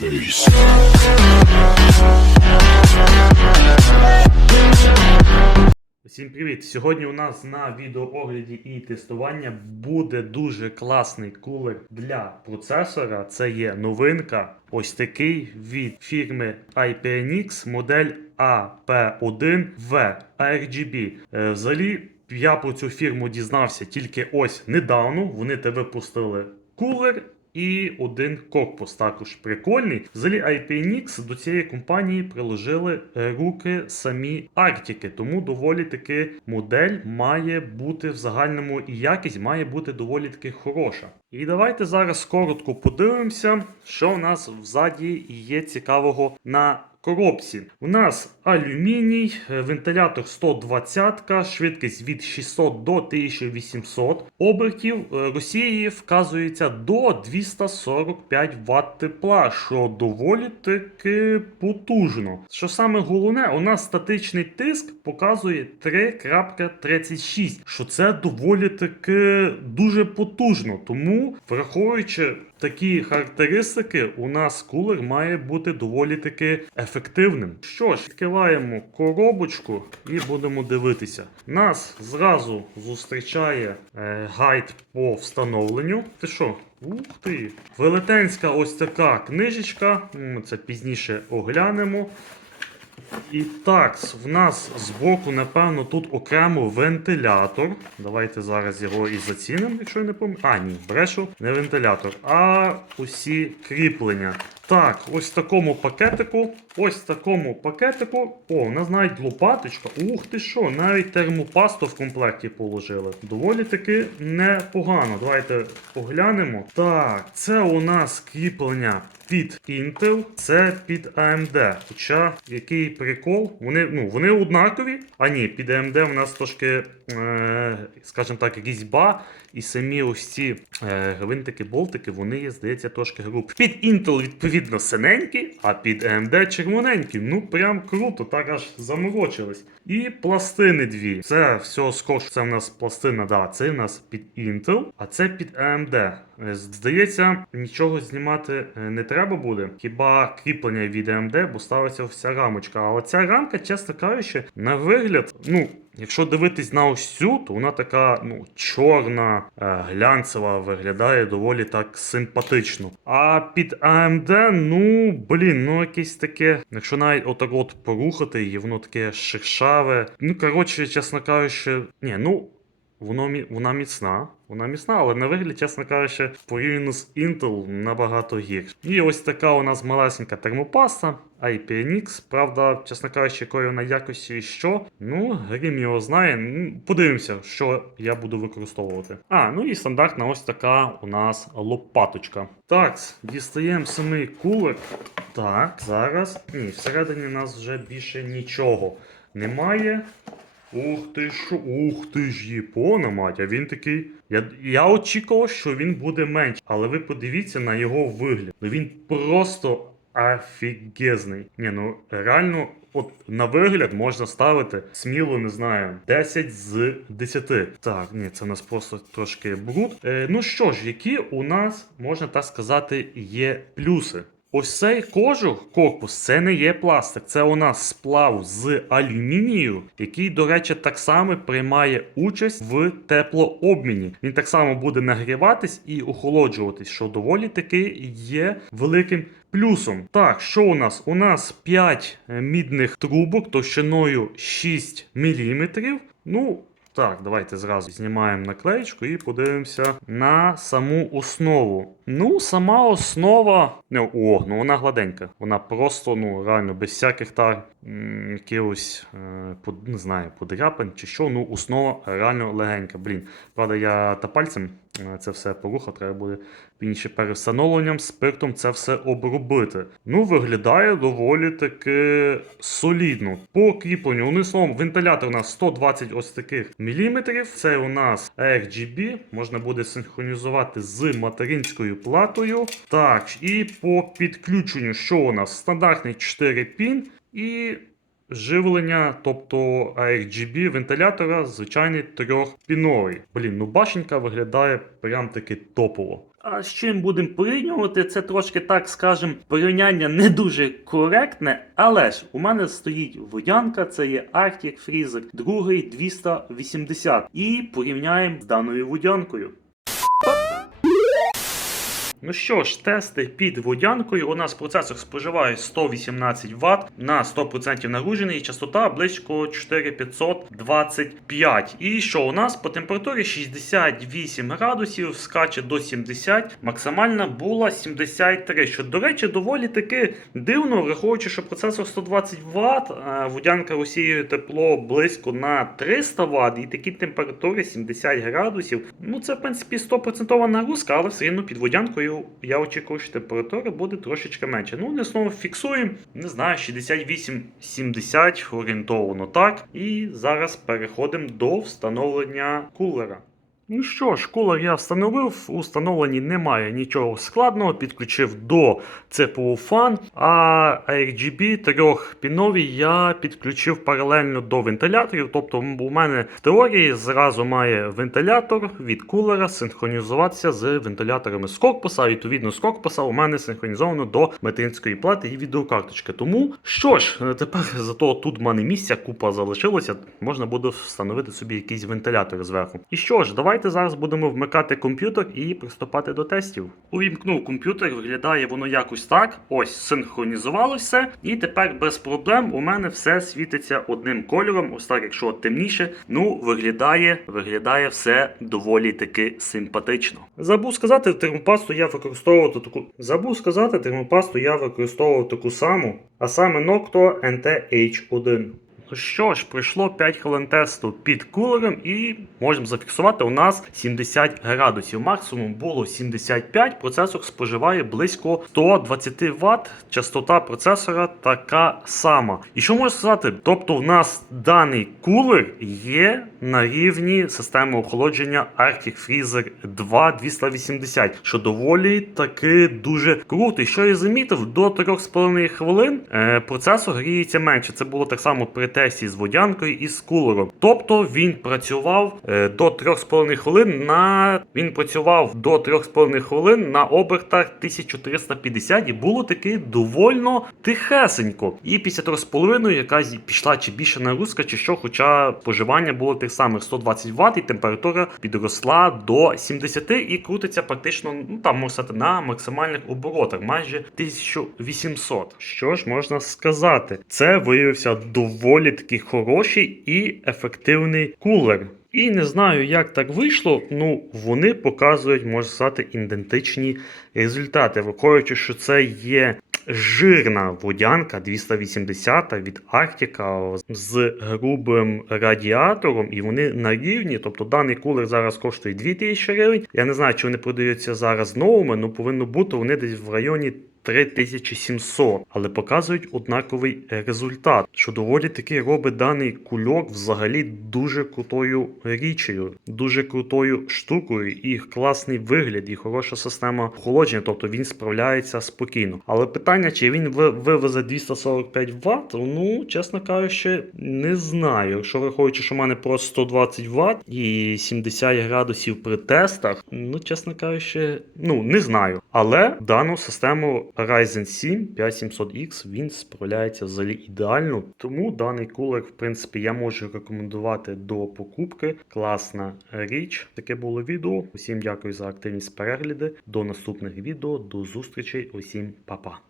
face. Всім привіт! Сьогодні у нас на відеоогляді і тестування буде дуже класний кулер для процесора. Це є новинка. Ось такий від фірми IPNX модель AP1V RGB. Е, Взагалі, я про цю фірму дізнався тільки ось недавно. Вони тебе пустили кулер. І один корпус також прикольний. Взагалі IPNX до цієї компанії приложили е, руки самі Арктики, тому доволі таки модель має бути в загальному і якість має бути доволі таки хороша. І давайте зараз коротко подивимося, що у нас взаді є цікавого на коробці. У нас алюміній, е, вентилятор 120, швидкість від 600 до 1800 обертів. Е, Росії вказується до 245 Вт тепла, що доволі таки потужно. Що саме головне, у нас статичний тиск показує 3.36, що це доволі таки дуже потужно. Тому, враховуючи такі характеристики, у нас кулер має бути доволі таки ефективним. Що ж, відкриваємо коробочку і будемо дивитися. Нас зразу зустрічає е, гайд по встановленню. Ти що? Ух ти! Велетенська ось така книжечка. Це пізніше оглянемо. І так, в нас збоку, напевно, тут окремо вентилятор. Давайте зараз його і зацінимо, якщо я не помню. А, ні, брешу, не вентилятор, а усі кріплення. Так, ось в такому пакетику. Ось в такому пакетику. О, у нас навіть лопаточка. Ух ти що, навіть термопасту в комплекті положили. Доволі таки непогано. Давайте поглянемо. Так, це у нас кріплення під Intel, це під AMD. Хоча який прикол, вони, ну, вони однакові. А ні, під AMD у нас трошки, е, скажімо так, різьба. І самі ось ці е, гвинтики, болтики, вони є, здається, трошки грубі. Під Intel, відповідно, синенькі, а під AMD червоненькі. Ну, прям круто, так аж заморочились. І пластини дві. Це все скош, це в нас пластина, да, це в нас під Intel, а це під AMD. Е, Здається, нічого знімати е, не треба буде. Хіба кріплення від AMD, бо ставиться вся рамочка. Але ця рамка, чесно кажучи, на вигляд, ну. Якщо дивитись на ось цю, то вона така ну, чорна, е, глянцева, виглядає доволі так симпатично. А під AMD, ну блін, ну якесь таке. Якщо навіть отак от порухати її, воно таке шершаве. Ну, коротше, чесно кажучи, ні, ну. Воно вона міцна, вона міцна, але на вигляд, чесно кажучи, порівняно з Intel набагато гірше. І ось така у нас малесенька термопаста IPNX. Правда, чесно кажучи, якої вона якості і що. Ну, Грім його знає. Подивимося, що я буду використовувати. А, ну і стандартна ось така у нас лопаточка. Так, дістаємо самий кулер. Так, зараз. Ні, всередині нас вже більше нічого немає. Ух ти що, ух ти ж Япона, мать, а він такий. Я, я очікував, що він буде менший, але ви подивіться на його вигляд. Ну він просто офігезний. Ні, ну реально, от на вигляд можна ставити сміло, не знаю, 10 з 10. Так, ні, це у нас просто трошки бруд. Е, ну що ж, які у нас, можна так сказати, є плюси? Ось цей кожух, корпус, це не є пластик, це у нас сплав з алюмінію, який, до речі, так само приймає участь в теплообміні. Він так само буде нагріватись і охолоджуватись, що доволі таки є великим плюсом. Так, що у нас? У нас 5 мідних трубок товщиною 6 мм. Ну, так, давайте зразу знімаємо наклеєчку і подивимося на саму основу. Ну, сама основа. Не, о, ну вона гладенька. Вона просто, ну, реально, без всяких та якихось, е, не знаю, подряпин чи що. Ну, основа реально легенька. Блін. Правда, я та пальцем е, це все порухав, треба буде пізніше перед встановленням спиртом це все обробити. Ну, виглядає доволі таки солідно. По кріпленню, одним словом, вентилятор у нас 120 ось таких міліметрів. Це у нас RGB, можна буде синхронізувати з материнською платою. Так, і по підключенню, що у нас? Стандартний 4 пін і живлення, тобто RGB вентилятора, звичайний трьохпіновий. Блін, ну башенька виглядає прям таки топово. А з чим будемо порівнювати? Це трошки, так скажем, порівняння не дуже коректне, але ж у мене стоїть водянка, це є Arctic Freezer, другий 280. І порівняємо з даною водянкою. Ну що ж, тести під водянкою. У нас процесор споживає 118 Вт на 100% нагружений, частота близько 4525. І що у нас по температурі 68 градусів, скаче до 70, максимальна була 73. Що, до речі, доволі таки дивно, враховуючи, що процесор 120 Вт, водянка розсіює тепло близько на 300 Вт, і такі температури 70 градусів. Ну це в принципі 100% нагрузка, але все рівно під водянкою я очікую, що температура буде трошечки менше. Ну, не знову фіксуємо, не знаю, 68-70 орієнтовано так. І зараз переходимо до встановлення кулера. Ну що ж, кулер я встановив, у встановленні немає нічого складного, підключив до ЦПУ фан, а RGB трьохпіновий я підключив паралельно до вентиляторів. Тобто у мене в теорії зразу має вентилятор від кулера синхронізуватися з вентиляторами з корпуса. Відповідно з корпуса у мене синхронізовано до материнської плати і відеокарточки. Тому що ж, тепер зато тут в мене місця купа залишилося, можна буде встановити собі якийсь вентилятор зверху. І що ж, давайте зараз будемо вмикати комп'ютер і приступати до тестів. Увімкнув комп'ютер, виглядає воно якось так. Ось синхронізувалося, і тепер без проблем у мене все світиться одним кольором. Ось так, якщо темніше, ну виглядає, виглядає все доволі таки симпатично. Забув сказати, термопасту я використовував таку. Забув сказати, термопасту я використовував таку саму, а саме Noctua NT-H1. Що ж, пройшло 5 хвилин тесту під кулером і можемо зафіксувати у нас 70 градусів. Максимум було 75, процесор споживає близько 120 Вт. Частота процесора така сама. І що можу сказати? Тобто, в нас даний кулер є на рівні системи охолодження Arctic Freezer 2 280, що доволі таки дуже круто. І що я замітив, до 3,5 хвилин е, процесор гріється менше. Це було так само при тесті з водянкою і з кулером. Тобто він працював е, до 3,5 хвилин на він працював до 3,5 хвилин на обертах 1350 і було таки довольно тихесенько. І після 3,5 якась пішла чи більше нагрузка, чи що, хоча споживання було тих самих 120 Вт, і температура підросла до 70 і крутиться практично, ну там можна сказати, на максимальних оборотах, майже 1800. Що ж можна сказати? Це виявився доволі такий хороший і ефективний кулер. І не знаю, як так вийшло. Ну, вони показують, можна сказати, ідентичні результати, враховуючи, що це є жирна водянка 280 від Arctica з грубим радіатором, і вони на рівні. Тобто даний кулер зараз коштує 2000 гривень. Я не знаю, чи вони продаються зараз новими, але повинно бути вони десь в районі 3700, але показують однаковий результат, що доволі таки робить даний кульок взагалі дуже крутою річчю, дуже крутою штукою, і класний вигляд, і хороша система охолодження, тобто він справляється спокійно. Але питання, чи він вивезе 245 Вт, ну, чесно кажучи, не знаю. Якщо враховуючи, що в мене просто 120 Вт і 70 градусів при тестах, ну, чесно кажучи, ну, не знаю. Але дану систему Ryzen 7 5700X він справляється взагалі ідеально. Тому даний кулер, в принципі, я можу рекомендувати до покупки. Класна річ. Таке було відео. Усім дякую за активність перегляди. До наступних відео, до зустрічей. Усім па-па.